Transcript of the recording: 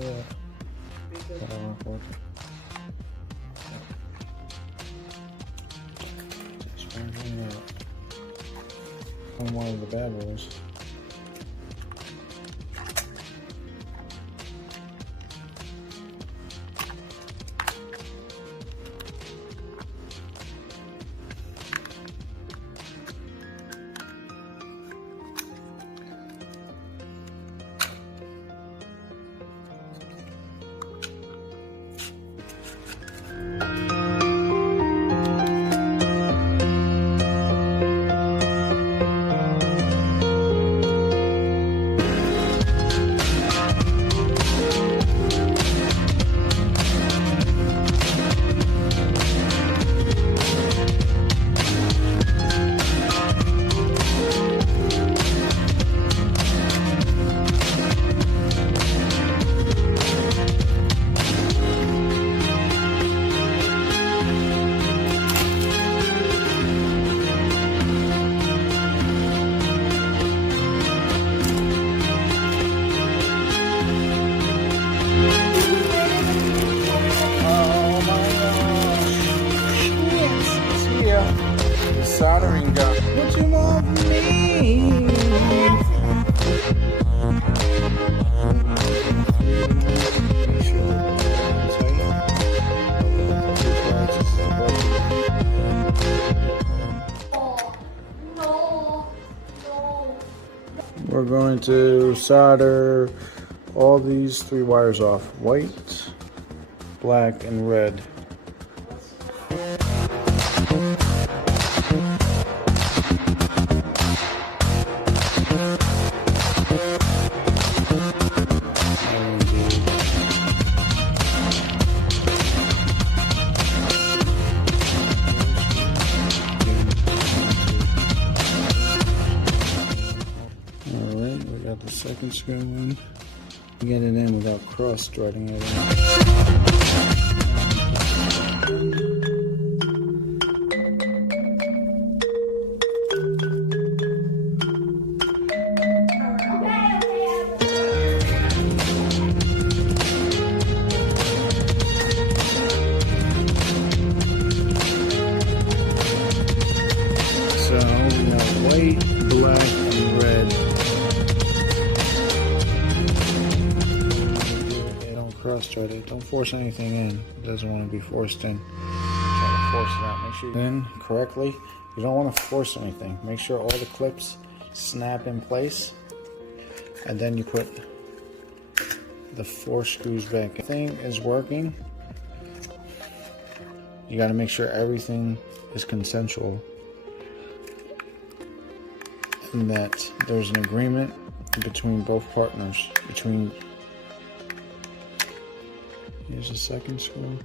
do that. I'm one of the bad boys. Soldering gun. What you want from me? We're going to solder all these 3 wires off: white, black, and red. Alright, we got the second screw in. Get it in without cross-threading it in. So we have white, black, and red. Don't cross-thread it. Don't force anything in. It doesn't want to be forced in. Try to force it out. Make sure you in correctly. You don't want to force anything. Make sure all the clips snap in place, and then you put the 4 screws back. The thing is working. You got to make sure everything is consensual, and that there's an agreement between both partners. Here's the second screw.